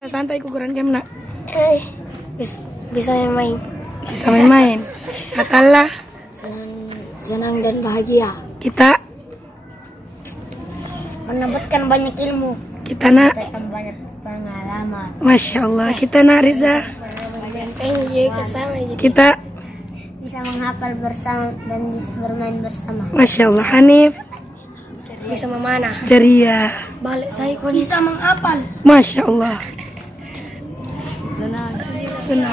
Santai ukuran game nak. Bisa main. Bisa main-main. Katalah Senang dan bahagia. kita Mendapatkan banyak ilmu. kita nak. Mendapatkan banyak pengalaman. Masya Allah. Kita nak Riza. Kita Bisa menghafal bersama dan bisa bermain bersama. Masya Allah. Hanif. Bisa memanah. Ceria. Balik saya bisa menghafal. Masya Allah. Senang.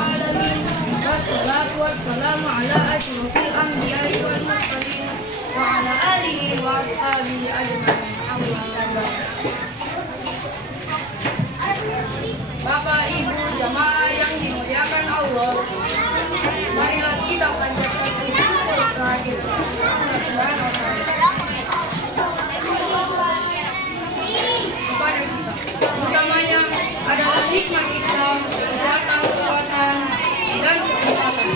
Wassalatu wassalamu ala asyrofil anbiya'i wal mursalin wa ala alihi wa ashabihi ajma'in. Amma ba'd. Bapak Ibu jamaah yang dimuliakan Allah, marilah kita panjatkan syukur terakhir Allah Subhanahu wa Ta'ala kepada kita. Utamanya adalah hikmah Islam, kesehatan, kekuatan, dan kesempatan.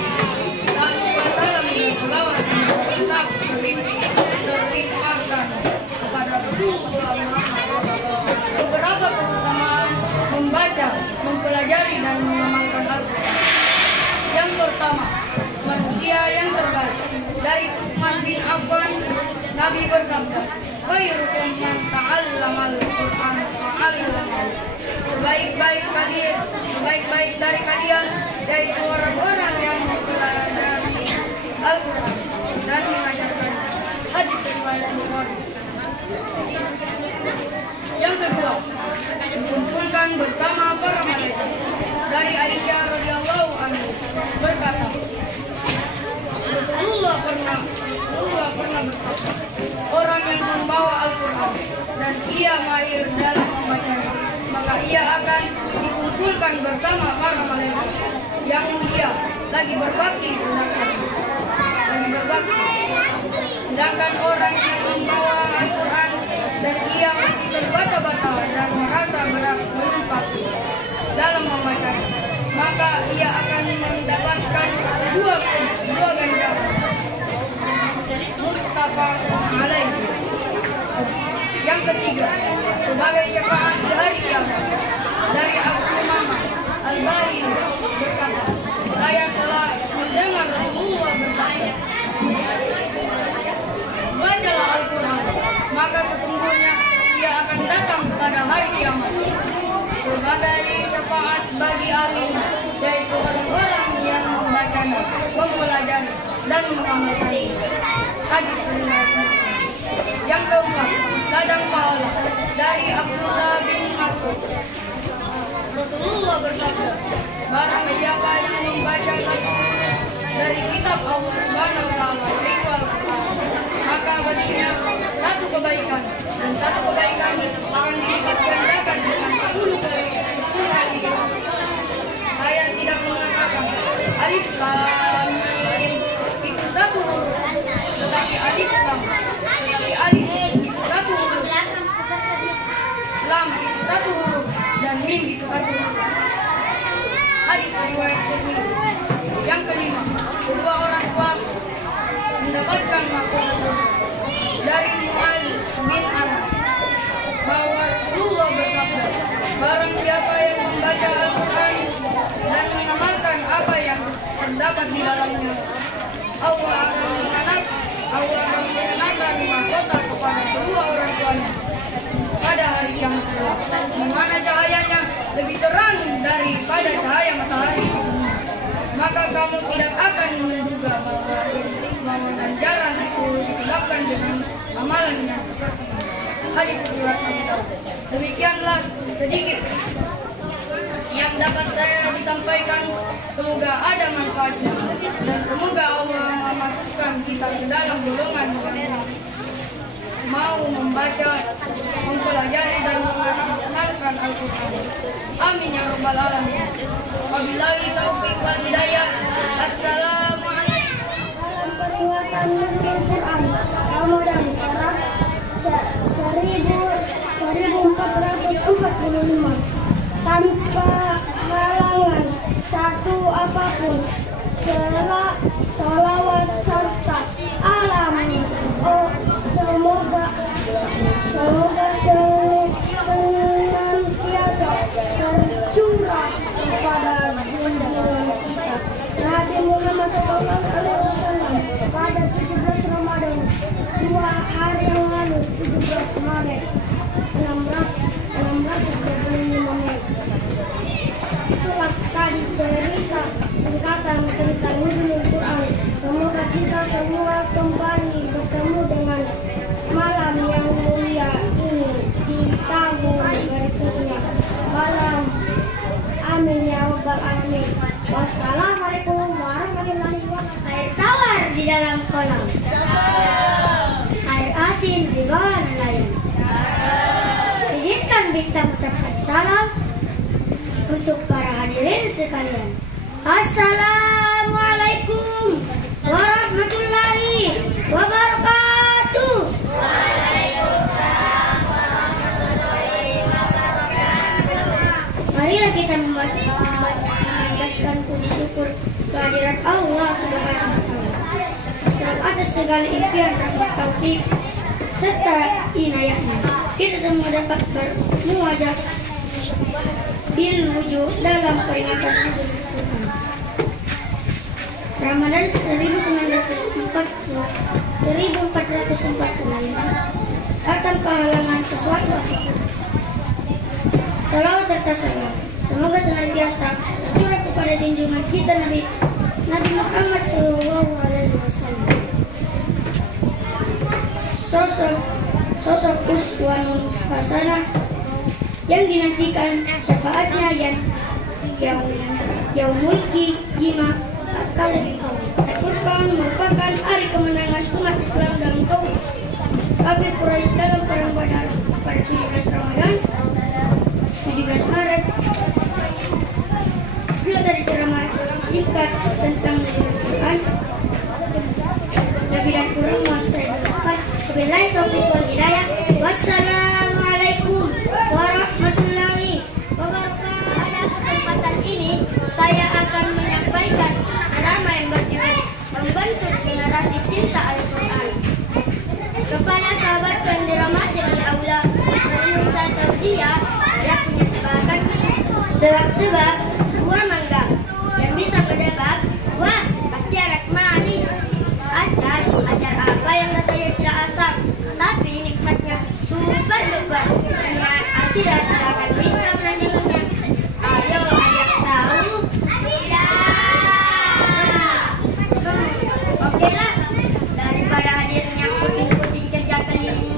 Lalu wassalam dan selawat tetap terlimpahkan kepada Rasulullah Muhammad. Beberapa keutamaan membaca, mempelajari, dan mengamalkan Al-Quran. Yang pertama, manusia yang terbaik. Dari Utsman bin Affan, Nabi bersabda, khairukum man ta'allamal Qur'an wa 'allamahu. Sebaik-baik dari kalian yaitu orang-orang yang mempelajari Al-Quran dan mengajarkan. Hadis riwayat Bukhari. Yang kedua, dikumpulkan bersama para malaikat. Dari Aisyah radhiyallahu anha berkata, Rasulullah pernah bersabda, orang yang membawa Al-Quran dan ia mahir dalam membacanya, maka ia akan dikumpulkan bersama para malaikat yang mulia lagi berbakti. Sedangkan orang yang membawa Al-Quran dan ia masih terbata-bata dan merasa berat menumpah dalam membacanya, maka ia akan mendapatkan dua ganjaran. Muttafaq alaih. Yang ketiga, sebagai syafaat di hari kiamat. Dari Abdul Muhammad Al-Bari berkata, saya telah mendengar Rasulullah bersabda, bacalah Al-Quran, maka sesungguhnya ia akan datang pada hari kiamat sebagai syafaat bagi ahlinya, yaitu orang-orang yang membacanya, mempelajari, dan mengamalkannya. Hadis riwayat Muslim. Yang keempat, ladang pahala. Dari Abdullah bin Mas'ud, Rasulullah bersabda, barang siapa yang membaca satu dari kitab Allah Subhanahu wa Ta'ala, yaitu Al-Quran, maka baginya satu kebaikan, dan satu kebaikan akan dilipat gandakan dengan 10 kali lipat. Saya tidak mengatakan alif lam mim itu satu huruf, tetapi alif satu huruf, lam itu satu huruf, dan mim itu satu huruf. Hadis riwayat Tirmidzi. Yang kelima, kedua orang tua mendapatkan mahkota surga. Dari Mu'adz bin Anas bahwa Rasulullah bersabda, barang siapa yang membaca Al-Quran dan mengamalkan apa yang terdapat di dalamnya, Allah akan mengenakan mahkota kepada kedua orang tuanya pada hari kiamat kelak, di mana cahayanya lebih terang daripada cahaya matahari. Maka kamu tidak akan menduga bahwa ganjaran itu disebabkan dengan amalan yang seperti ini. Hadis riwayat Abu Daud. Demikianlah sedikit yang dapat saya disampaikan. Semoga ada manfaatnya dan semoga Allah memasukkan kita ke dalam golongan yang mau membaca, mempelajari, dan mengamalkan Al-Quran. Amin ya rabbal alamin. Wabillahi taufiq wal hidayah. Assalamualaikum. Peringatan Al-Quran Ramadan Arab 1445 tanpa halangan satu apapun, salawat serta alam. Oh, semoga senantiasa tercurah itulah tadi cerita singkatan tentang Nuzulul Quran. Semoga kita semua kembali bertemu dengan malam yang mulia ini di tahun berikutnya. Malam amin ya rabbal alamin. Wassalamualaikum warahmatullahi wabarakatuh. Air tawar di dalam kolam, air asin di bawah nelayan. Izinkan kita mengucapkan salam untuk para hadirin sekalian. Assalamualaikum warahmatullahi wabarakatuh. Marilah kita memanjatkan puji syukur kehadirat Allah Subhanahu wa Ta'ala atas segala impian, rahmat, taufik serta inayahnya. Kita semua dapat bermuajah bil wujud dalam peringatan Ramadan 1440 akan kehalangan sesuatu. Salawat serta salam semoga senantiasa tercurah kepada junjungan kita Nabi Muhammad SAW. Sosok uswatun hasanah yang dinantikan syafaatnya yang yaumul qiyamah kali Al-Quran merupakan hari kemenangan umat Islam dalam kaum kafir Quraisy dalam perang Badar pada 17 Ramadan 17 Maret. Bila dari ceramah singkat tentang Al-Quran, lebih dan kurang mohon saya berdoa. Wabillahi taufiq wal hidayah. Wassalamualaikum warahmatullahi wabarakatuh. Pada kesempatan ini saya akan menyampaikan drama yang berjudul Membentuk Generasi Cinta Al-Quran. Kepada sahabatku yang dirahmati oleh Allah, Ustaz Tauziah, saya punya tebakan. Tebak-tebak buah mangga yang bisa berdebak. Wah, pasti anak manis. Acar apa yang rasanya tidak asam, tapi nikmatnya super duper. Tidak akan bisa menandinginya. Ayo, ada tahu? Oke lah, daripada hadirnya pusing-pusing kerja keliling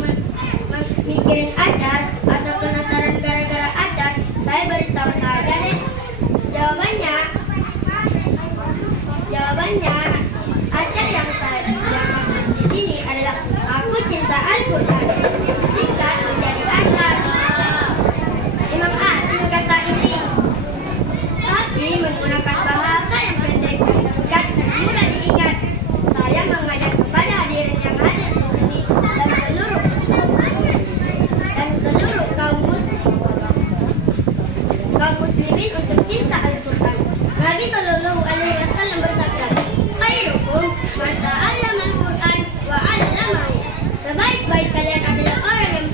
mikirin acar atau penasaran gara-gara acar, saya beritahu saja deh. Jawabannya acar yang maksud di sini adalah aku cinta Al-Quran. Singkat menjadi acar. Emang asing kata ini, tapi menggunakan bahasa yang pendek, singkat, dan mudah diingat. Saya mengajak kepada hadirin yang hadir di sini dan seluruh kaum muslimin untuk cinta Al-Quran. Nabi Shallallahu Alaihi Wasallam bersabda, "Khairukum man ta'allama Al-Quran wa 'allamahu." Sebaik-baik kalian adalah orang yang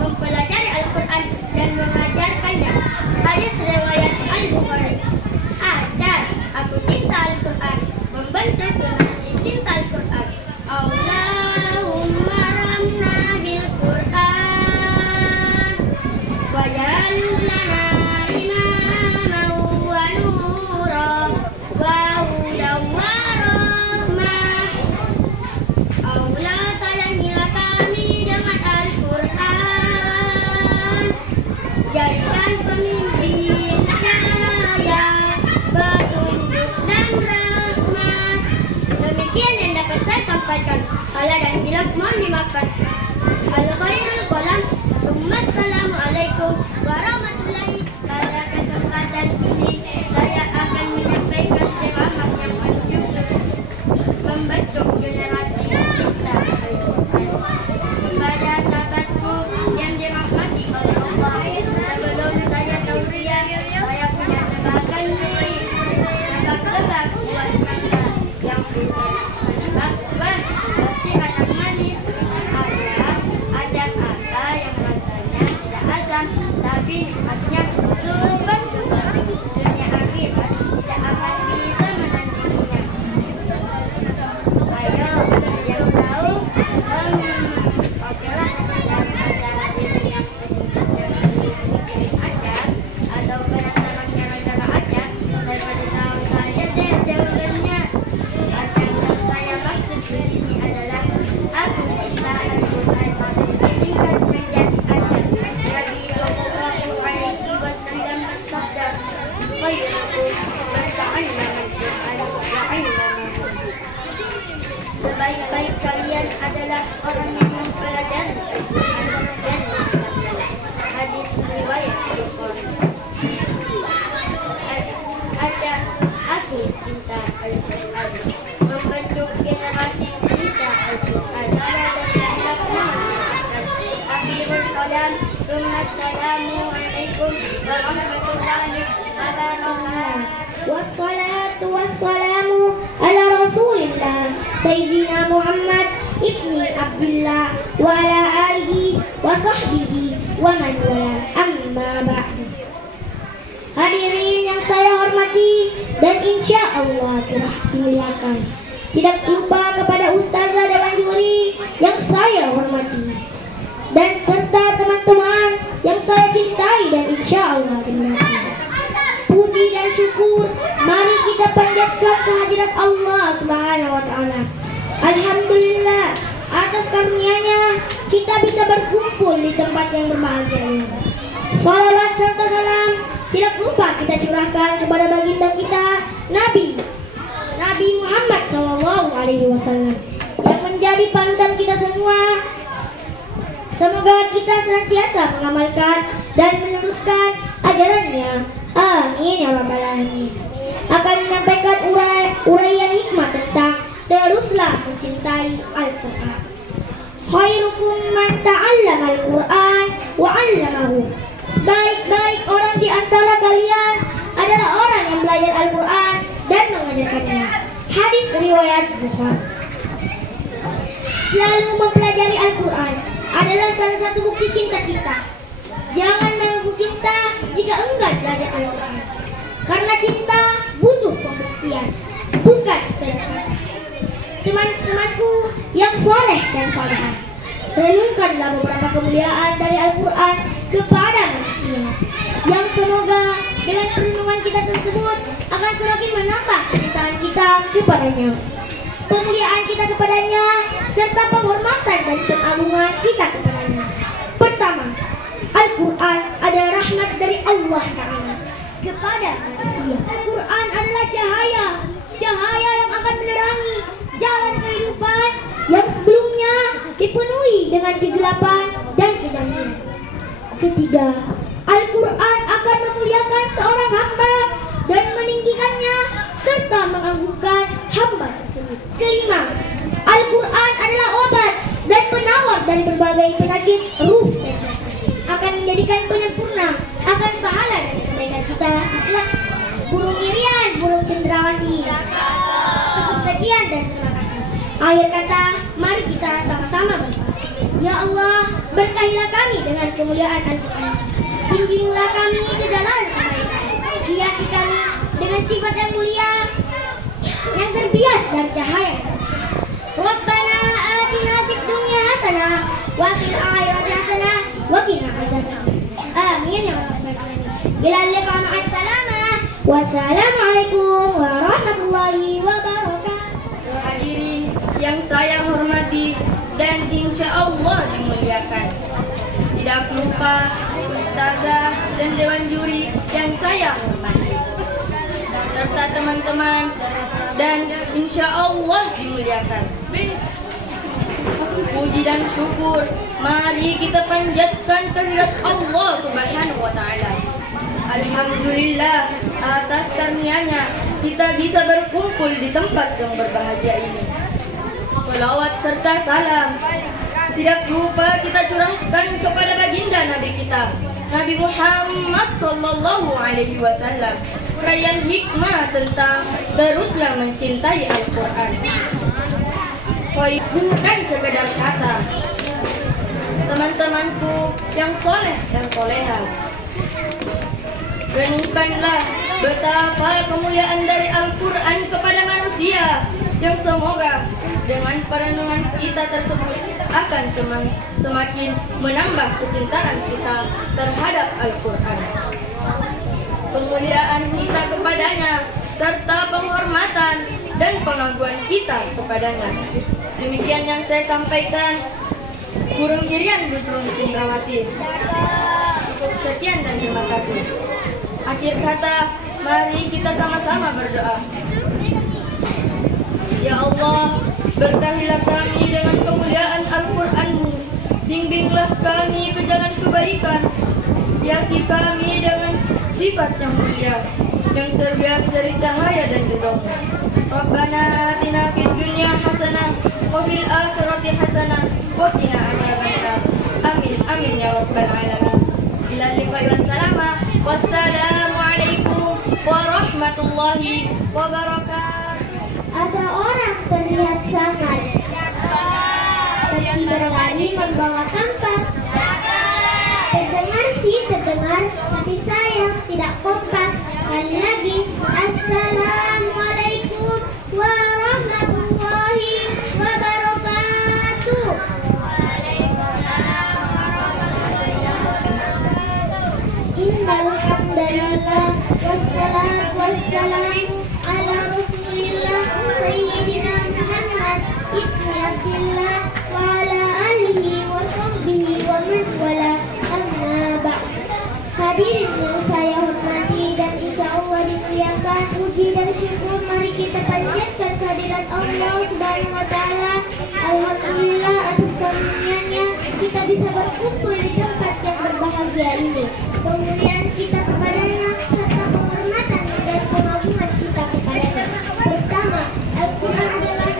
mempelajari Al-Quran dan mengajarkannya. Hadis riwayat Al-Bukhari. Ajar, aku cinta Al-Quran, membentuk generasi cinta Al-Quran. Allahumma ramna bil Quran wa ja'alna imaman wa nuran wa hudan wa rahmah. Allah sayangilah kami dengan Al-Quran, jadikan pemimpin cahaya, petunjuk dan rahmat. Demikian yang dapat saya sampaikan. Salah dan hilaf mohon dimaafkan. Al-khairul qalam. Assalamualaikum warahmatullahi wabarakatuh. Pada kesempatan ini saya akan menyampaikan ceramah yang berjudul Membentuk Generasi Cinta Al-Quran. Kepada sahabatku yang dirahmati oleh Allah, sebelum saya tausiah, saya punya tebakan nih. Tebak-tebak buat mangga yang bisa ditebak. Wah, pasti anak manis. Ada acar apa yang rasanya tidak asam, tapi nikmatnya khairukum man ta'allama al-Qur'an wa 'allamahu. Sebaik-baik kalian adalah orang yang mempelajari Al-Quran dan mengamalkan. Hadis riwayat Bukhari. Ada aku cinta Al-Quran, membentuk generasi cinta Al-Quran. Akhirul kalam, Assalamualaikum warahmatullahi wabarakatuh. Wassalatu wassalamu ala Rasulillah Sayyidina Muhammad ibni Abdullah wa ala alihi wa sahbihi wa man wala, amma ba'du. Hadirin yang saya hormati dan insya Allah telah dimuliakan, tidak lupa kepada Ustazah Dewan Juri yang saya hormati, dan serta teman-teman yang saya cintai dan insya Allah dimuliakan. Puji dan syukur mari kita panjatkan kehadirat Allah Subhanahu wa Ta'ala. Alhamdulillah, atas karunia-Nya kita bisa berkumpul di tempat yang berbahagia ini. Salawat serta salam tidak lupa kita curahkan kepada baginda kita Nabi Muhammad SAW yang menjadi panutan kita semua. Semoga kita senantiasa mengamalkan dan meneruskan ajarannya. Amin ya rabbal alamin. Akan menyampaikan uraian hikmah tentang teruslah mencintai Al-Quran. Khairukum man ta'allama Al-Quran wa 'allamahu. Baik-baik orang di antara kalian adalah orang yang belajar Al-Quran dan mengajarkannya. Hadis riwayat Bukhari. Selalu mempelajari Al-Quran adalah salah satu bukti cinta kita. Jangan menunggu cinta jika enggan belajar Al-Quran. Karena cinta butuh pembuktian, bukan sekedar kata. Teman-temanku yang soleh dan soleha, renungkanlah beberapa kemuliaan dari Al-Quran kepada manusia, yang semoga dengan perlindungan kita tersebut akan semakin menambah kecintaan kita kepadanya, pemuliaan kita kepadanya, serta penghormatan dan pengagungan kita kepadanya. Pertama, Al-Quran adalah rahmat dari Allah Ta'ala kepada manusia. Al-Quran adalah cahaya yang akan menerangi jalan kehidupan yang sebelumnya dipenuhi dengan kegelapan dan kejahatan. Ketiga, Al-Quran akan memuliakan seorang hamba dan meninggikannya serta mengagungkan hamba tersebut. Kelima, Al-Quran adalah obat dan penawar dari berbagai penyakit ruh dan jasad, akan menjadikan penyempurna akan pahala dan kebaikan kita. Burung irian, burung cendrawasih. Cukup sekian dan terima kasih. Akhir kata, mari kita sama-sama berdoa. Ya Allah, berkahilah kami dengan kemuliaan Al-Quran. Bimbinglah kami ke jalan kebaikan. Hiasi kami dengan sifat yang mulia yang terbias dari cahaya. Rabbana atina fid dunya hasanah wa fil akhirati hasanah wa qina adzabannar. Amin ya rabbal alamin. Ila liqa ma'as salamah. Wassalamualaikum warahmatullahi wabarakatuh. Hadirin yang saya hormati dan insya Allah dimuliakan, tidak lupa Ustazah dan Dewan Juri yang saya hormati, serta teman-teman dan insya Allah dimuliakan. Puji dan syukur mari kita panjatkan kehadirat Allah Subhanahu wa Ta'ala. Alhamdulillah, atas karunia-Nya kita bisa berkumpul di tempat yang berbahagia ini. Salawat serta salam tidak lupa kita curahkan kepada baginda Nabi kita, Nabi Muhammad Sallallahu Alaihi Wasallam. Uraian hikmah tentang teruslah mencintai Al-Quran. Bukan sekedar kata. Teman-temanku yang soleh dan soleha, renungkanlah betapa kemuliaan dari Al-Quran kepada manusia, yang semoga dengan perenungan kita tersebut akan semakin menambah kecintaan kita terhadap Al-Quran, kemuliaan kita kepadanya, serta penghormatan dan pengagungan kita kepadanya. Demikian yang saya sampaikan. Burung irian, burung cendrawasih. Cukup sekian dan terima kasih. Akhir kata, Mari kita sama-sama berdoa. Ya Allah, berkahilah kami dengan kemuliaan Al-Quran-Mu. Bimbinglah kami ke jalan kebaikan. Hiasi kami dengan sifat yang mulia, yang terbiak dari cahaya dan ridho-Mu. Rabbana atina fid dunya hasanah wa fil akhirati hasanah wa qina adzabannar. Amin amin ya rabbal alamin. Ila liqa'i wassalama. Wassalamualaikum warahmatullahi wabarakatuh. Ada orang terlihat sangat, tapi berlari membawa kampak. Terdengar sih terdengar, tapi sayang tidak kompak. Kali lagi, Assalamualaikum warahmatullahi wabarakatuh. Innal hamdalillah wassalatu wassalamu ala rasulillah sayyidina Muhammad ibn Abdillah wa ala alihi wa sahbihi wa man wala, amma ba'd. Hadirin yang saya hormati dan insya Allah dimuliakan, puji dan syukur mari kita panjatkan kehadirat Allah Subhanahu wa taala. Alhamdulillah atas karunia-Nya kita bisa berkumpul di tempat yang berbahagia ini. Kemuliaan kita kepadanya serta penghormatan dan pengagungan kita kepadanya. Pertama, Al-Quran adalah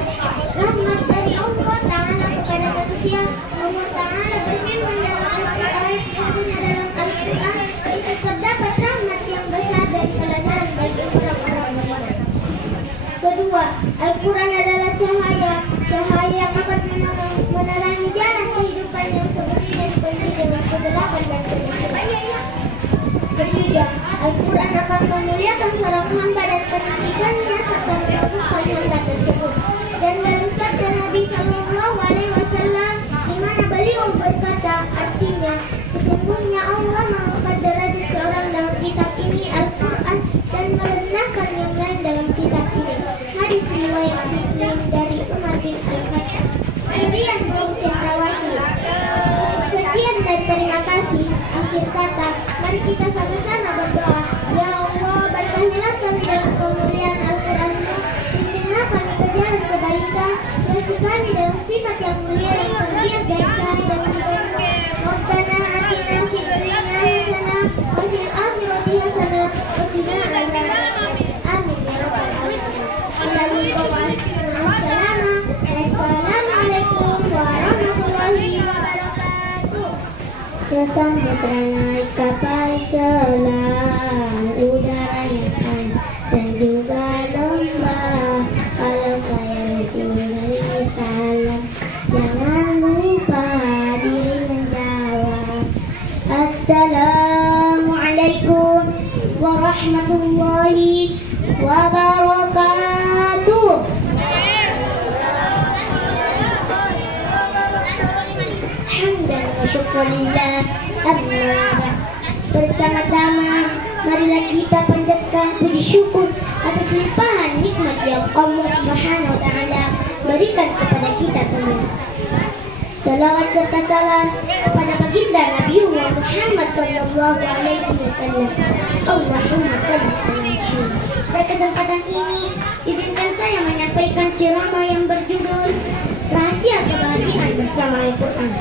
rahmat dari Allah Ta'ala kepada manusia. Allah Ta'ala berfirman dalam Al-Quran, sesungguhnya dalam Al-Quran itu terdapat rahmat yang besar dan pelajaran bagi orang-orang beriman. Kedua, Al-Quran adalah cahaya yang akan menerangi jalan kehidupan yang sebenarnya dipenuhi dengan kegelapan dan kegelapan. Ketiga, Al-Quran akan memuliakan seorang hamba dan pendidikannya serta melakukan hamba tersebut. Dan dalam sabda Nabi Sallallahu Alaihi Wasallam, di mana beliau berkata, artinya, sesungguhnya Allah mengangkat derajat seorang dalam kitab ini Al-Quran dan merendahkan yang lain dalam kitab ini. Hadis riwayat Muslim dari Umar bin Al-Khattab. Kemudian Bung Cendrawasih. Sekian dan terima kasih. Akhir kata, mari kita sama-sama berdoa. Ya Allah, berkahilah kami dalam kemuliaan Al-Quran-Mu. Bimbinglah kami ke jalan kebaikan. Hiasi kami dalam sifat yang mulia yang terbiak dari cahaya dan ridho-Mu. Rabbana atina fid dunya hasanah wa fil akhirati hasanah wa qina adzabannar. Amin ya rabbal alamin. Assalamualaikum warahmatullahi wabarakatuh. Ya sambut naik kapal selam, udaranya panas dan juga lembah. Kalau saya tinggal salam, jangan lupa diri menjawab. Assalamualaikum warahmatullahi wabarakatuh. Hamdan wa syukurillah. Pertama-tama, marilah kita panjatkan puji syukur atas limpahan nikmat yang Allah Subhanahu wa taala berikan kepada kita semua. Salawat serta salam kepada baginda Nabiullah Muhammad sallallahu alaihi wasallam. Allahumma shalli ala Muhammad. Pada kesempatan ini, izinkan saya menyampaikan ceramah yang berjudul Rahasia Kebahagiaan Bersama Al-Quran.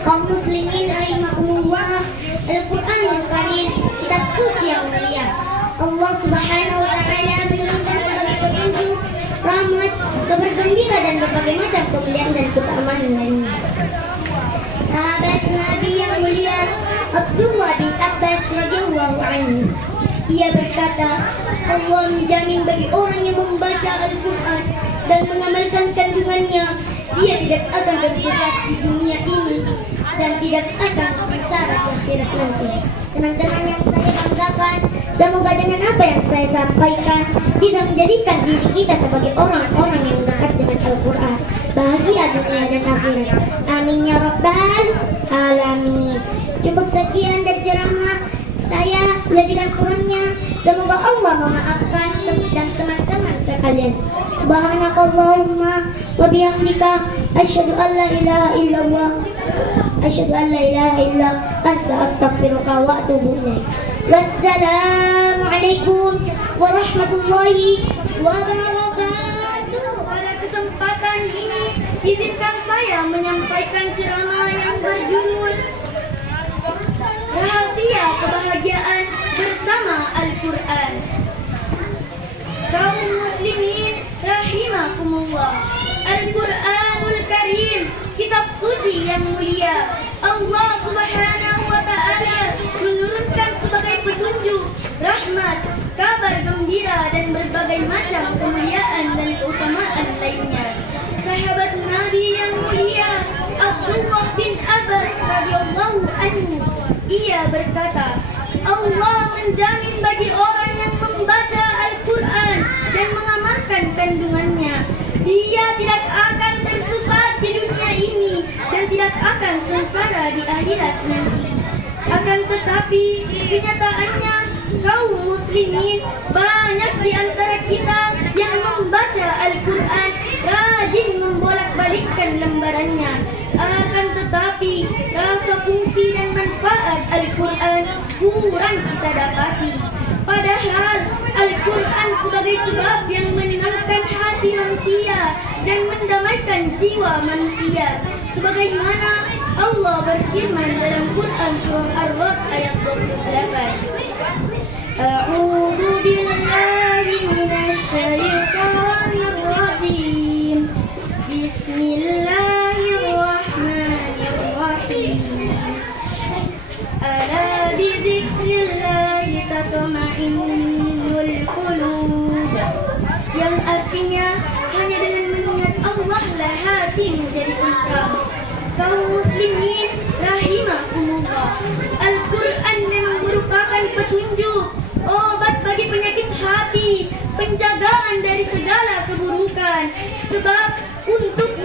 Kaum muslimin rahimakumullah, Al-Quranul Karim, kitab suci yang mulia. Allah Subhanahu wa taala menurunkan sebagai petunjuk, rahmat, kabar gembira dan berbagai macam kemuliaan dan keutamaan lainnya. Sahabat Nabi yang mulia Abdullah bin Abbas radhiyallahu anhu, ia berkata, Allah menjamin bagi orang yang membaca Al-Quran dan mengamalkan kandungannya, dia tidak akan tersesat di dunia ini dan tidak akan sengsara di akhirat nanti. Teman-teman yang saya banggakan, semoga dengan apa yang saya sampaikan bisa menjadikan diri kita sebagai orang-orang yang dekat dengan Al-Quran, bahagia dunia dan akhirat. Amin ya rabbal alamin. Cukup sekian dari ceramah saya, lebih dan kurangnya semoga Allah memaafkan dan teman-teman sekalian. Subhanakallahumma wa bihamdika asyhadu an la ilaha illallah asyhadu an la ilaha illa anta astaghfiruka wa atubu ilaik. Wassalamu Assalamualaikum warahmatullahi wabarakatuh. Pada kesempatan ini, izinkan saya menyampaikan ceramah yang berjudul Rahasia Kebahagiaan Bersama Al-Quran. Kaum muslimin rahimakumullah, Al-Quranul Karim, kitab suci yang mulia, Allah Subhanahu wa Ta'ala menurunkan sebagai petunjuk, rahmat, kabar gembira dan berbagai macam kemuliaan dan keutamaan lainnya. Sahabat Nabi yang mulia Abdullah bin Abbas radhiyallahu anhu, ia berkata, Allah menjamin bagi orang yang membaca Al-Quran dan mengamalkan kandungannya, dia tidak akan tersesat di dunia ini dan tidak akan sengsara di akhirat nanti. Akan tetapi kenyataannya kaum muslimin banyak di antara kita yang membaca Al-Quran rajin membolak-balikkan lembarannya. Akan tetapi rasa fungsi dan manfaat Al-Quran kurang kita dapati. Padahal Al-Quran sebagai sebab yang menenangkan hati manusia dan mendamaikan jiwa manusia. Sebagaimana Allah berfirman dalam Quran surah Ar-Ra'd ayat 28. A'udzu billahi minasy syaithanir rajim. Bismillahirrahmanirrahim. Ala bidzikrillahi tatma'innul qulub. Yang artinya hanya dengan mengingat Allah lah hati menjadi tentram. Kaum muslimin rahimakumullah, Al-Quran memang merupakan petunjuk, obat bagi penyakit hati, penjagaan dari segala keburukan. Sebab untuk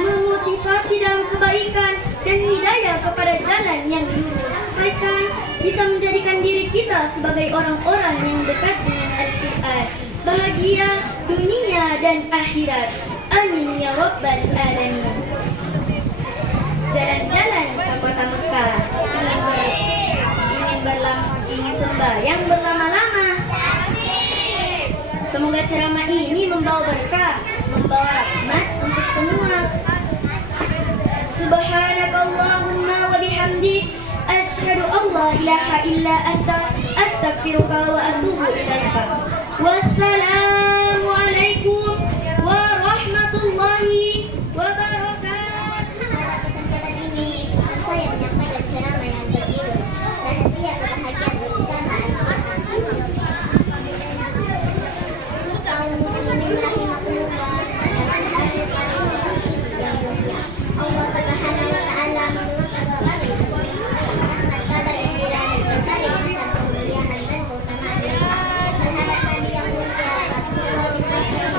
memotivasi dalam kebaikan dan hidayah kepada jalan yang lurus, mereka bisa menjadikan diri kita sebagai orang-orang yang dekat dengan Al-Quran, bahagia dunia dan akhirat. Amin ya rabbal alamin. Jalan-jalan ke kota Mekah, ingin sembahyang berlama-lama. Semoga ceramah ini membawa berkah, membawa rahmat untuk semua. Subhanakallahumma wa bihamdik, asyhadu an la ilaha illa anta, astaghfiruka wa atubu ilaika. Wassalamualaikum warahmatullahi wabarakatuh. Saya menyampaikan ceramah yang berjudul Rahasia Kebahagiaan Bersama Al-Quran. Kaum muslimin rahimakumullah, Allah Subhanahu wa Ta'ala menurunkan sebagai rahmat, kabar gembira dan berbagai macam kemuliaan dan keutamaan. Sahabat Nabi yang mulia Abdullah bin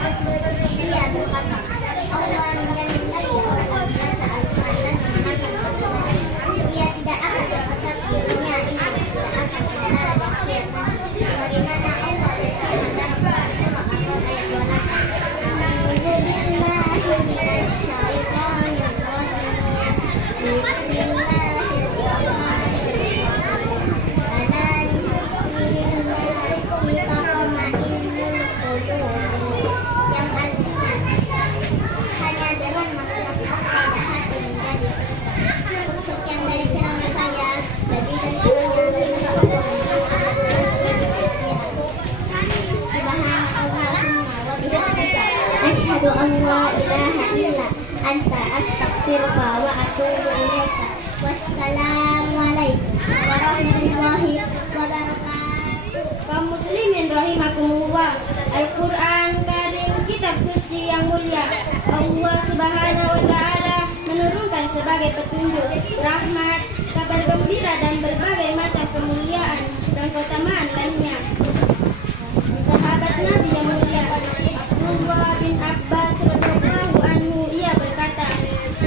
Abbas, dia berkata, Allah menjamin bagi orang yang membaca Al-Quran dan mengamalkan kandungannya, dia tidak akan tersesat di dunia ini dan tidak akan sengsara di akhirat nanti. Sebagaimana Allah berfirman dalam Quran surah Ar-Ra'd ayat 28. A'udzu billahi minasy syaithanir rajim. Bismillahirrahmanirrahim. Ala bidzikrillahi tatma'innul qulub. Yang artinya hanya dengan mengingat Allah hati menjadi tentram. Cukup sekian dari ceramah saya. Lebih dan kurangnya Subhanallahumma wa bihamdika, asyhadu an la ilaha illa anta, astaghfiruka wa atubu ilaika. Wassalamualaikum warahmatullahi wabarakatuh. Kaum muslimin rahimakumullah, Al-Quran Karim, kitab suci yang mulia, Allah Subhanahu wa Ta'ala menurunkan sebagai petunjuk, rahmat, kabar gembira dan berbagai macam kemuliaan dan keutamaan lainnya. Sahabat Nabi yang mulia Abdullah bin Abbas radhiyallahu anhu, ia berkata,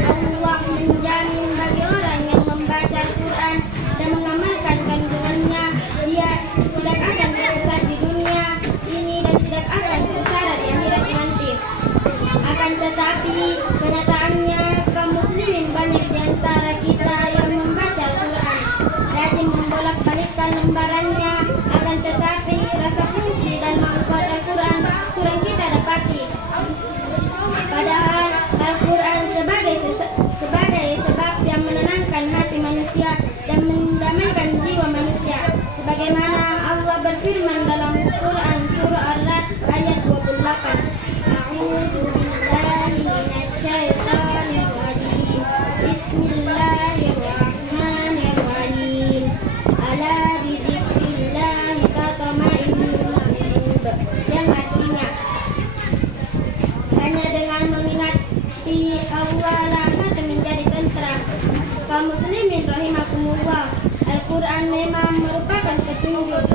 Allah menjamin bagi orang yang membaca Al-Quran dan mengamalkan kandungannya, dia tidak akan tersesat di dunia ini dan tidak akan sengsara di akhirat nanti. Akan tetapi kenyataannya kaum muslimin banyak di antara kita yang membaca Al-Quran rajin membolak-balikkan lembarannya. Akan tetapi Al-Quran memang merupakan petunjuk,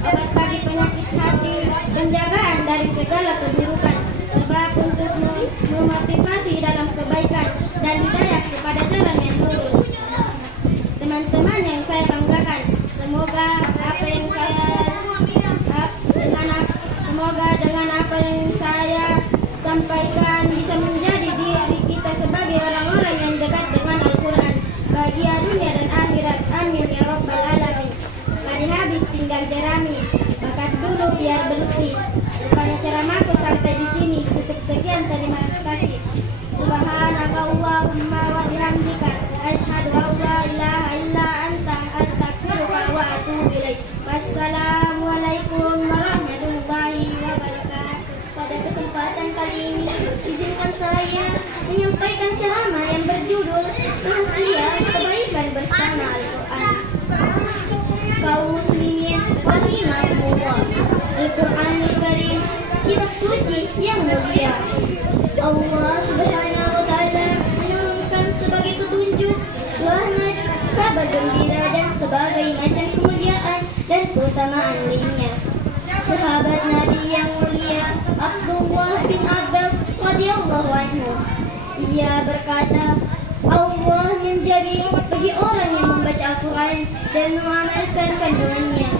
obat bagi penyakit hati, penjagaan dari segala keburukan, sebab untuk memotivasi dalam kebaikan dan hidayah kepada jalan yang lurus. Teman-teman yang saya banggakan, semoga dengan apa yang saya sampaikan bisa menjadi diri kita sebagai orang-orang yang dekat dengan Al-Quran bagi dunia dan akhirat. Amin ya rabbal alamin. Tadi habis tinggal jerami, bakat dulu biar bersih. Rupanya ceramahku sampai di sini. Cukup sekian, terima kasih. Subhanakallahumma wa bihamdika asyhadu an la ilaha illa anta astaghfiruka wa atubu ilaik. Wassalamualaikum warahmatullahi wabarakatuh. Pada kesempatan kali ini izinkan saya menyampaikan ceramah yang berjudul Rahasia Kebaikan Bersama Al-Quran. Kaum muslimin rahimakumullah, Al-Quranul Karim, kitab suci yang mulia. Allah Subhanahu wa taala menurunkan sebagai petunjuk, rahmat, kabar gembira dan sebagai macam kemuliaan dan keutamaan lainnya. Sahabat Nabi yang mulia Abdullah bin Abbas radhiyallahu anhu, ia berkata, Allah menjadi bagi orang yang membaca Al-Quran dan mengamalkan kandungannya,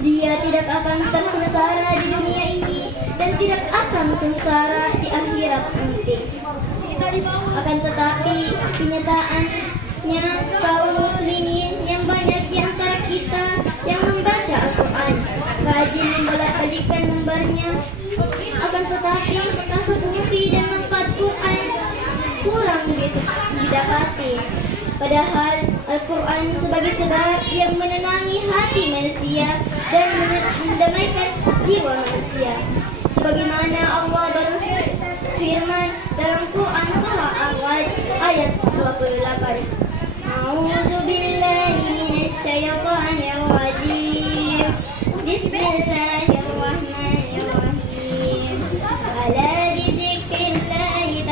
dia tidak akan tersengsara di dunia ini dan tidak akan sengsara di akhirat nanti. Akan tetapi kenyataannya kaum muslimin yang banyak di antara kita yang membaca Al-Quran, rajin membolak-balikkan lembarnya, akan tetapi rasa fungsi dan manfaat Quran kurang didapati. Padahal Al-Quran sebagai sebab yang menenangi hati manusia dan mendamaikan jiwa manusia. Sebagaimana Allah berfirman dalam Quran surah Al-Ra'd ayat 28. A'udzu billahi minasy syaithanir rajim. Bismillahirrahmanirrahim. Ala bidzikrillahi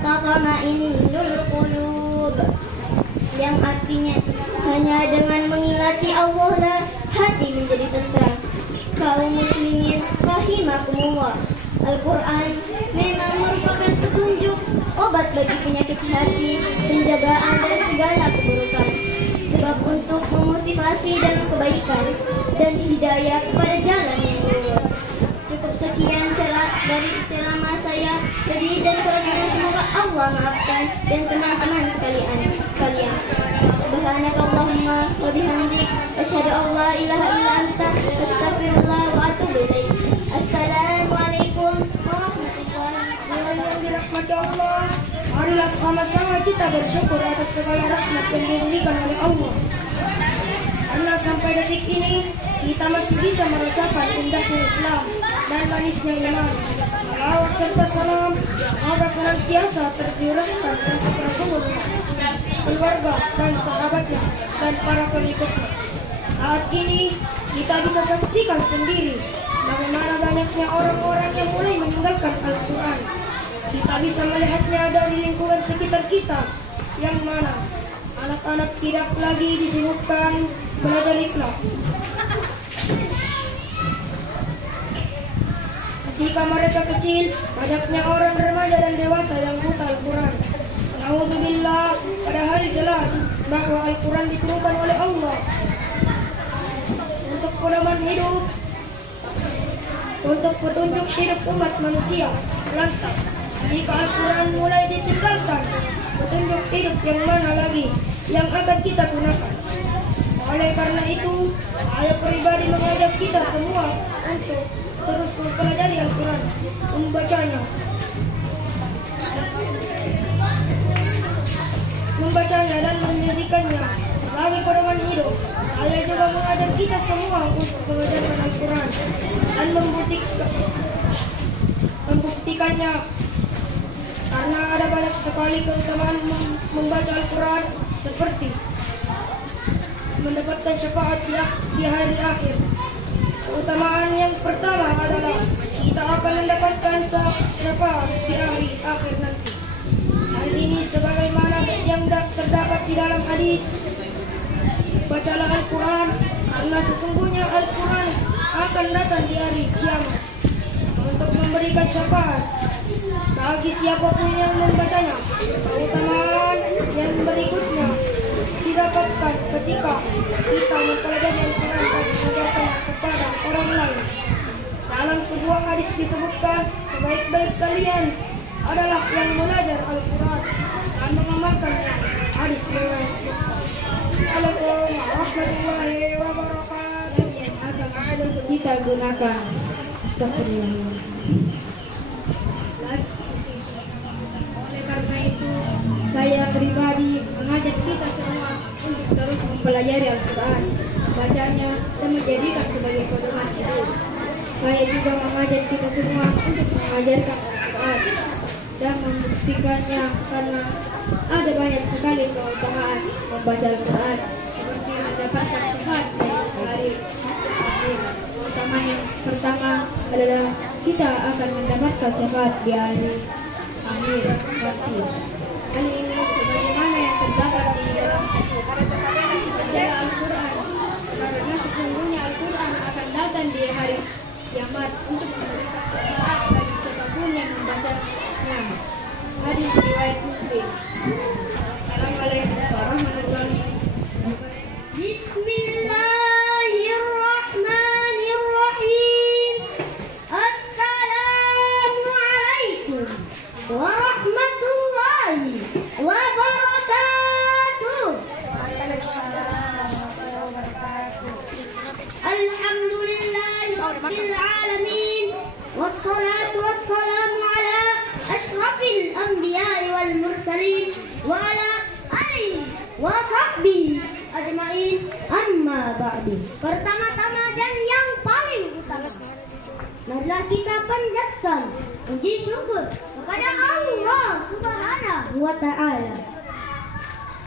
tatma'innul qulub. Yang artinya hanya dengan mengingati Allah lah hati menjadi tentram. Kaum muslimin rahimakumullah, Al-Quran memang merupakan petunjuk, obat bagi penyakit hati, penjagaan dari segala keburukan, sebab untuk memotivasi dalam kebaikan dan hidayah kepada jalan yang lurus. Cukup sekian dari ceramah saya. Jadi dan kurangnya semoga Allah maafkan dan teman-teman sekalian. Subhanakallahumma wa bihamdik asyhadu an la ilaha illa anta astaghfirullah wa atubu ilaik. Assalamualaikum warahmatullahi Yang dirahmati Allah, marilah sama-sama kita bersyukur atas segala rahmat yang diberikan oleh Allah. Karena sampai detik ini kita masih bisa merasakan indahnya Islam dan manisnya iman. Salawat serta salam semoga senantiasa tercurahkan untuk Rasulullah, keluarga dan sahabatnya dan para pengikutnya. Saat ini kita bisa saksikan sendiri bagaimana banyaknya orang-orang yang mulai meninggalkan Al-Quran. Kita bisa melihatnya dari lingkungan sekitar kita, yang mana anak-anak tidak lagi disibukkan belajar ikhlas. Ketika mereka kecil, banyaknya orang remaja dan dewasa yang buta Al-Quran. Na'udzubillah, padahal jelas bahwa Al-Quran diturunkan oleh Allah untuk pedoman hidup, untuk petunjuk hidup umat manusia. Lantas, jika Al-Quran mulai ditinggalkan, petunjuk hidup yang mana lagi yang akan kita gunakan? Oleh karena itu, saya pribadi mengajak kita semua untuk terus mempelajari Al-Quran, membacanya dan menjadikannya sebagai pedoman hidup. Saya juga mengajak kita semua untuk mengajarkan Al-Quran dan membuktikannya, karena ada banyak sekali keutamaan membaca Al-Quran, seperti mendapatkan syafaat di hari akhir. Keutamaan yang pertama adalah kita akan mendapatkan syafaat di hari akhir nanti. Hal ini sebagaimana yang terdapat di dalam hadis Bacalah Al-Quran, karena sesungguhnya Al-Quran akan datang di hari kiamat untuk memberikan syafaat bagi siapapun yang membacanya. Keutamaan yang berikutnya didapatkan ketika kita mempelajari Al-Quran dan mengajarkan kepada orang lain. Dalam sebuah hadis disebutkan, sebaik-baik kalian adalah yang belajar Al-Quran dan mengamalkannya. Hadis riwayat Bukhari. Assalamualaikum warahmatullahi wabarakatuh. Yang akan ada kita gunakan. Oleh karena itu, saya pribadi mengajak kita semua untuk terus mempelajari Al-Quran, membacanya dan menjadikan sebagai pedoman hidup. Saya juga mengajak kita semua untuk mengajarkan Al-Quran dan membuktikannya, karena ada banyak sekali keutamaan membaca Al-Quran, seperti mendapatkan syafaat dari hari akhir. Keutamaan yang pertama adalah kita akan mendapatkan syafaat di hari akhir nanti. Hal ini sebagaimana yang terdapat di dalam baca Al-Quran, karena sesungguhnya Al-Quran akan datang di hari kiamat untuk memberikan syafaat bagi siapapun yang membacanya. Hadis riwayat Muslim. Assalamualaikum warahmatullahi wabarakatuh. Bismillahirrahmanirrahim. Assalamualaikum warahmatullahi wabarakatuh. Alhamdulillahi rabbil alamin. Wassalatu wassalamu ala ashrafil anbiya'i wal mursalin wa ala alihi wa sahbihi ajma'in, amma ba'du. Pertama-tama dan yang paling utama, marilah kita panjatkan puji syukur kepada Allah Subhanahu wa ta'ala.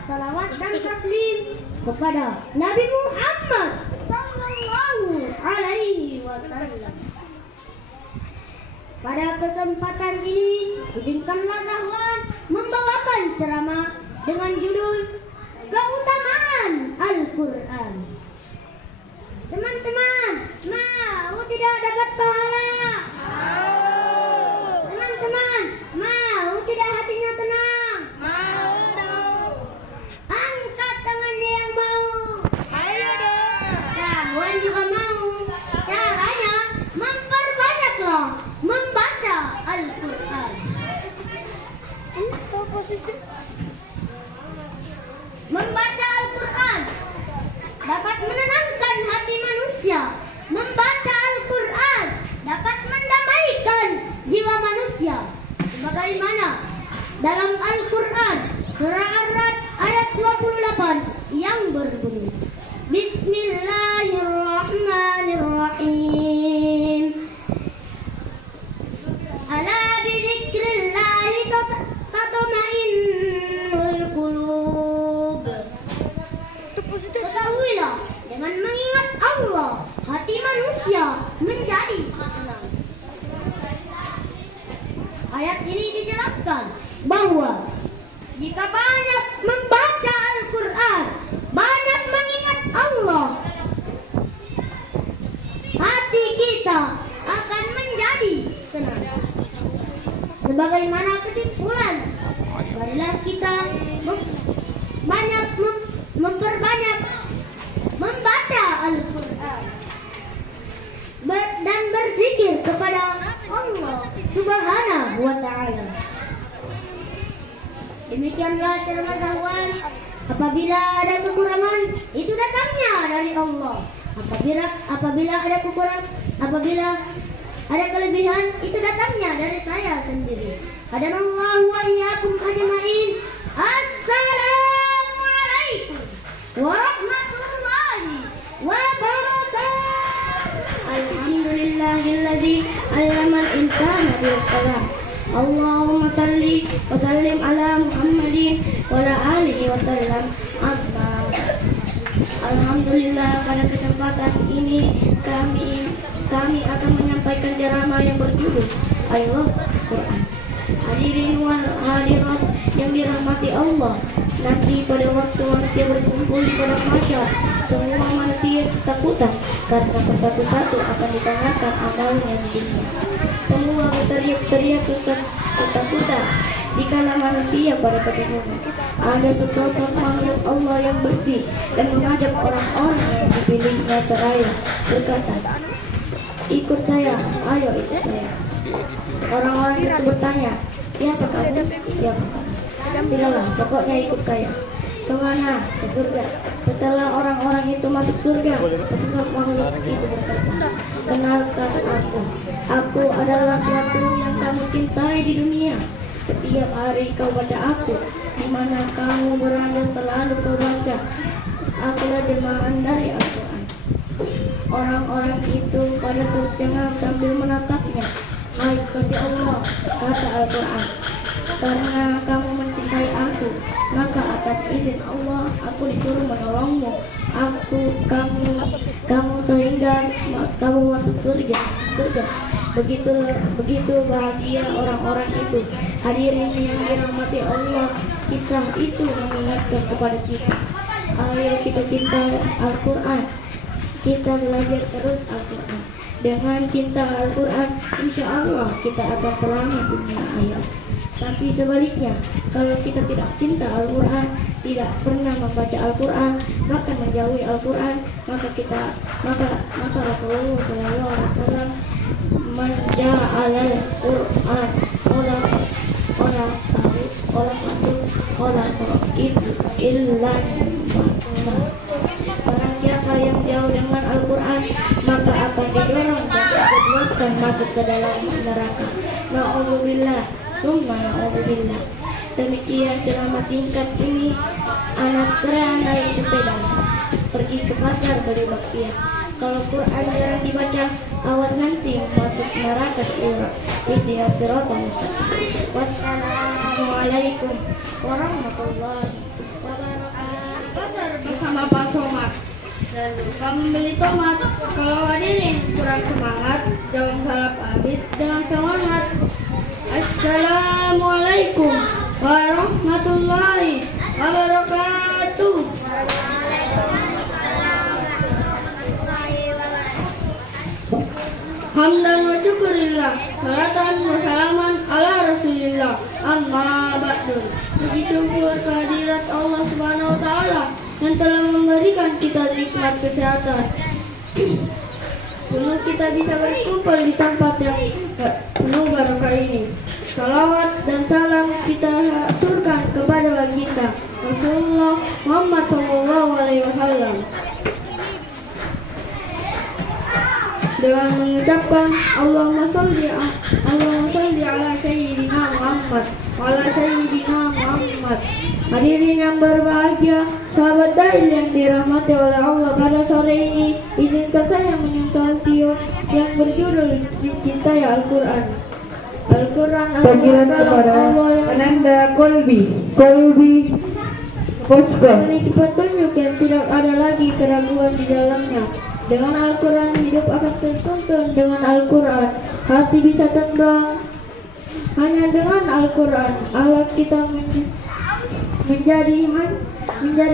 Salawat dan taslim kepada Nabi Muhammad sallallahu alaihi wasallam. Pada kesempatan ini, izinkanlah Zahwan membawakan ceramah dengan judul Keutamaan Al-Quran. Teman-teman, mau tidak dapat pahala? Teman-teman, mau tidak hatinya tenang? Angkat tangannya yang mau. Zahwan juga mau. Caranya memperbanyaklah membaca Al-Quran. Membaca Al-Quran dapat menenangkan hati manusia. Membaca Al-Quran dapat mendamaikan jiwa manusia. Sebagaimana dalam Al-Quran surah Ar-Ra'd ayat 28 yang berbunyi, Bismillahirrahmanirrahim. Ala bidzikrillahi tatma'innul qulub. Ketahuilah, dengan mengingat Allah, hati manusia menjadi tenang. Ayat ini dijelaskan bahwa jika banyak membaca Al-Quran, banyak mengingat Allah, hati kita akan menjadi tenang. Sebagaimana kesimpulan, marilah kita memperbanyak membaca Al-Quran dan berzikir kepada Allah Subhanahu wa ta'ala. Demikianlah ceramah Zahwan. Apabila ada kekurangan, itu datangnya dari Allah. Apabila ada kekurangan, apabila ada kelebihan, itu datangnya dari saya sendiri. Hadanallahu wa iyyakum ajma'in. Assalamualaikum warahmatullahi wabarakatuh. Alhamdulillahilladzi 'allamal insana bil qalam. Allahumma salli wa sallim ala Muhammadin wa ala alihi wa sallam. Alhamdulillah, pada kesempatan ini kami akan menyampaikan ceramah yang berjudul Al-Quran. Hadirin wal hadirat yang dirahmati Allah, Nanti pada waktu manusia berkumpul di padang mahsyar, semua manusia ketakutan karena satu-satu akan ditanyakan amalnya di dunia. Semua berteriak-teriak ketakutan dikala manusia pada ketemuan. Ada beberapa makhluk Allah yang bersih dan menghadap orang-orang yang dipilihnya seraya berkata, ikut saya, ayo ikut saya. Orang-orang itu bertanya, siapa kamu? Siapa kamu? Tidaklah, pokoknya ikut saya. Kemana? Ke surga. Setelah orang-orang itu masuk surga, ketika makhluk itu berkata, kenalkan aku adalah sesuatu yang kamu cintai di dunia. Setiap hari kau baca aku, di mana kamu berada selalu kau baca. Akulah jelmaan dari Al-Quran. Orang-orang itu pada tercengang sambil menatapnya. Hai kasih Allah, kata Al-Quran, karena kamu mencintai aku, maka atas izin Allah aku disuruh menolongmu. Kamu sehingga kamu masuk surga. Begitu bahagia orang-orang itu. Hadirin yang dirahmati Allah, kisah itu mengingatkan kepada kita. Ayo kita cinta Al-Quran, kita belajar terus Al-Quran. Dengan cinta Al-Quran, insya Allah kita akan selamat dunia akhirat. Tapi sebaliknya, kalau kita tidak cinta Al-Quran, tidak pernah membaca Al-Quran, maka menjauhi Al-Quran, maka Rasulullah SAW menja'al Al-Quran Barang siapa yang jauh dengan Al-Quran, maka akan didorong dan dijebloskan masuk ke dalam neraka. Na'udzubillah, summa na'udzubillah. Demikian ceramah singkat ini. Anak saya naik sepeda pergi ke pasar beli bakpia. Kalau Quran jarang dibaca, awas nanti masuk neraka surga. Ihdinas siratal mustaqim. Wassalamualaikum warahmatullahi wabarakatuh. Pasar bersama Pak Somad dan pembeli tomat. Kalau hadirin kurang semangat, jangan salah pamit dengan semangat. Assalamualaikum warahmatullahi wabarakatuh. Hamdan wa syukurillah, salatan wa salaman ala rasulillah, amma ba'du. Puji syukur kehadirat Allah Subhanahu wa Ta'ala yang telah memberikan kita nikmat kesehatan. Dulu kita bisa berkumpul di tempat yang penuh barokah ini. Salawat dan salam kita aturkan kepada baginda Rasulullah Muhammad SAW dengan mengucapkan Allahumma sholli ala sayyidina Muhammad wa ala sayyidina Muhammad. Hadirin yang berbahagia, sahabat Dail yang dirahmati oleh Allah, pada sore ini izinkan saya menyusul video yang berjudul Cintai Al-Quran. Al-Quran adalah kalam Allah yang Ananda Kolbi Posko memiliki petunjuk yang tidak ada lagi keraguan di dalamnya. Dengan Al-Quran hidup akan tertuntun, dengan Al-Quran hati bisa tenang. Hanya dengan Al-Quran Allah kita menjadi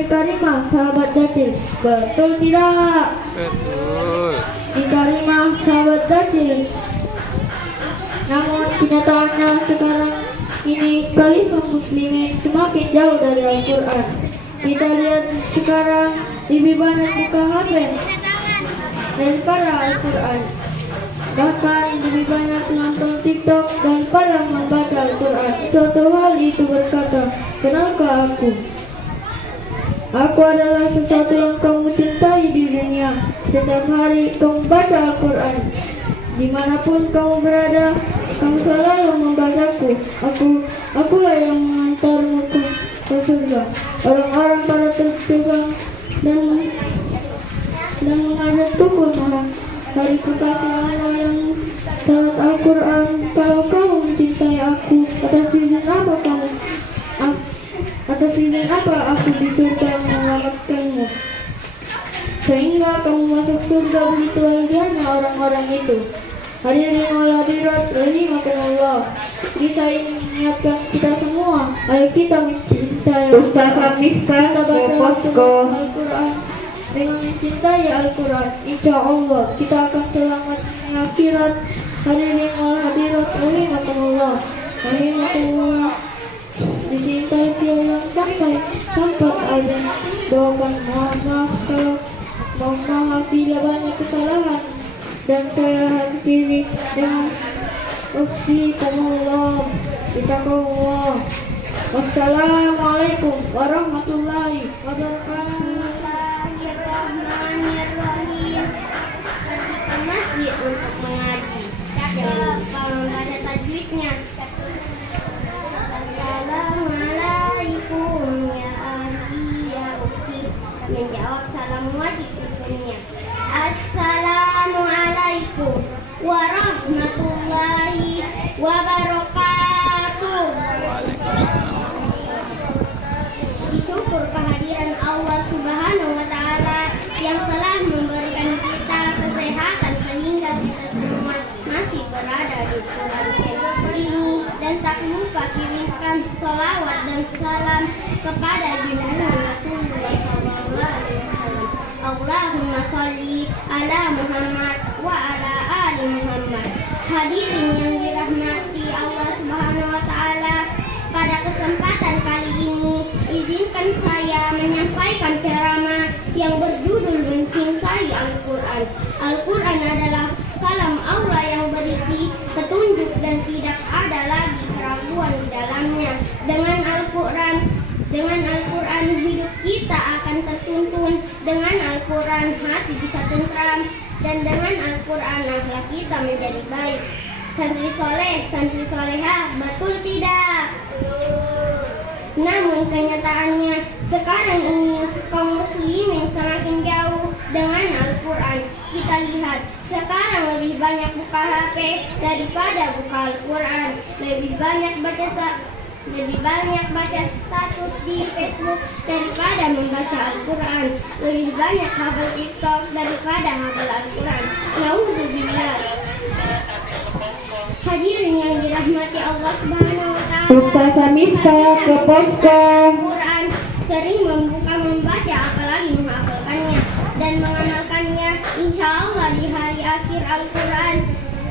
karimah sahabat Dacil. Betul tidak? Betul. Di karimah sahabat Dacil. Namun kenyataannya sekarang ini kalimah muslimin semakin jauh dari Al-Quran. Kita lihat sekarang lebih banyak buka HP daripada Al-Quran. Bahkan lebih banyak nonton TikTok daripada membaca Al-Quran. Suatu hal itu berkata, kenalkah aku? Aku adalah sesuatu yang kamu cintai di dunia. Setiap hari kamu baca Al-Quran. Dimanapun kamu berada, kamu selalu membacaku. Akulah yang mengantarmu ke surga. Orang-orang pada tertukang dan mengajak tukun orang hari kekasih Allah yang salat Al-Quran. Kalau kamu mencintai aku, atas izin apa aku di surga menyelamatkanmu, sehingga kamu masuk surga. Begitu bahagianya orang-orang itu. Hadirin wal hadirat rahimakumullah. Bisa ini mengingatkan kita semua, ayo kita mencintai Ustaz Miftah ke posko. Al-Quran. Dengan mencintai Al-Quran, insya Allah kita akan selamat di akhirat. Hadirin wal hadirat rahimakumullah. Dicintai siang sampai azan. Doakan mohon maaf kalau mohon maaf bila banyak kesalahan dan saya hadiri dengan usikumullah bitaqwallah. Wassalamualaikum warahmatullahi wabarakatuh. Bismillahirrahmanirrahim. Ke masjid untuk mengaji. Kalau ada tajwidnya. Assalamualaikum ya ahli ya ukti. Menjawab salam wajib rukunnya. Assalamualaikum warahmatullahi wabarakatuh. Disyukur kehadiran Allah Subhanahu wa Ta'ala yang telah memberikan kita kesehatan sehingga kita semua masih berada di bulan ini, dan tak lupa kirimkan sholawat dan salam kepada junjungan Rasulullah SAW. Allahumma sholli ala Muhammad wa ala ali Muhammad. Hadirin yang dirahmati Allah Subhanahu wa Ta'ala, pada kesempatan kali ini izinkan saya menyampaikan ceramah yang berjudul mencintai Al-Quran. Al-Quran adalah kalam Allah yang berisi petunjuk dan tidak ada lagi keraguan di dalamnya. Dengan Al-Quran hidup kita akan tertuntun, dengan Al-Quran hati bisa tentram, dan dengan Al-Quran akhlak kita menjadi baik. Santri soleh, santri soleha, betul tidak? Namun kenyataannya sekarang ini kaum muslimin semakin jauh dengan Al-Quran. Kita lihat sekarang lebih banyak buka HP daripada buka Al-Quran. Lebih banyak baca status di Facebook daripada membaca Al-Quran. Lebih banyak hafal TikTok daripada hafal Al-Quran. Nauzubillah. Hadirin yang dirahmati Allah Subhanahu wa Ta'ala, Ustaz Miftah ke posko. Al-Quran sering membaca apalagi menghafalkannya dan mengamalkannya. Insya Allah di hari akhir Al-Quran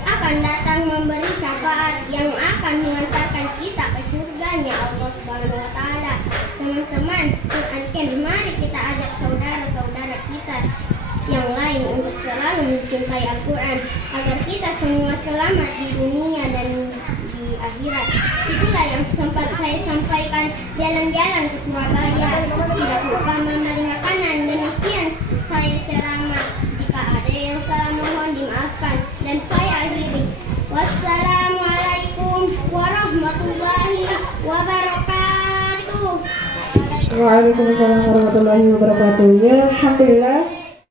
akan datang memberi syafaat yang akan mengantarkan kita ke surganya Allah Subhanahu wa Ta'ala. Teman-teman, Quran, mari kita ajak saudara-saudara kita yang lain untuk selalu mencintai Al-Quran agar kita semua selamat di dunia dan di akhirat. Itulah yang sempat saya sampaikan jalan-jalan ke Surabaya. Tidak lupa memberi makanan. Demikian saya ceramah. Jika ada yang salah mohon dimaafkan, dan saya akhiri. Wassalamualaikum warahmatullahi wabarakatuh. Waalaikumsalam warahmatullahi wabarakatuh. Ya, alhamdulillah.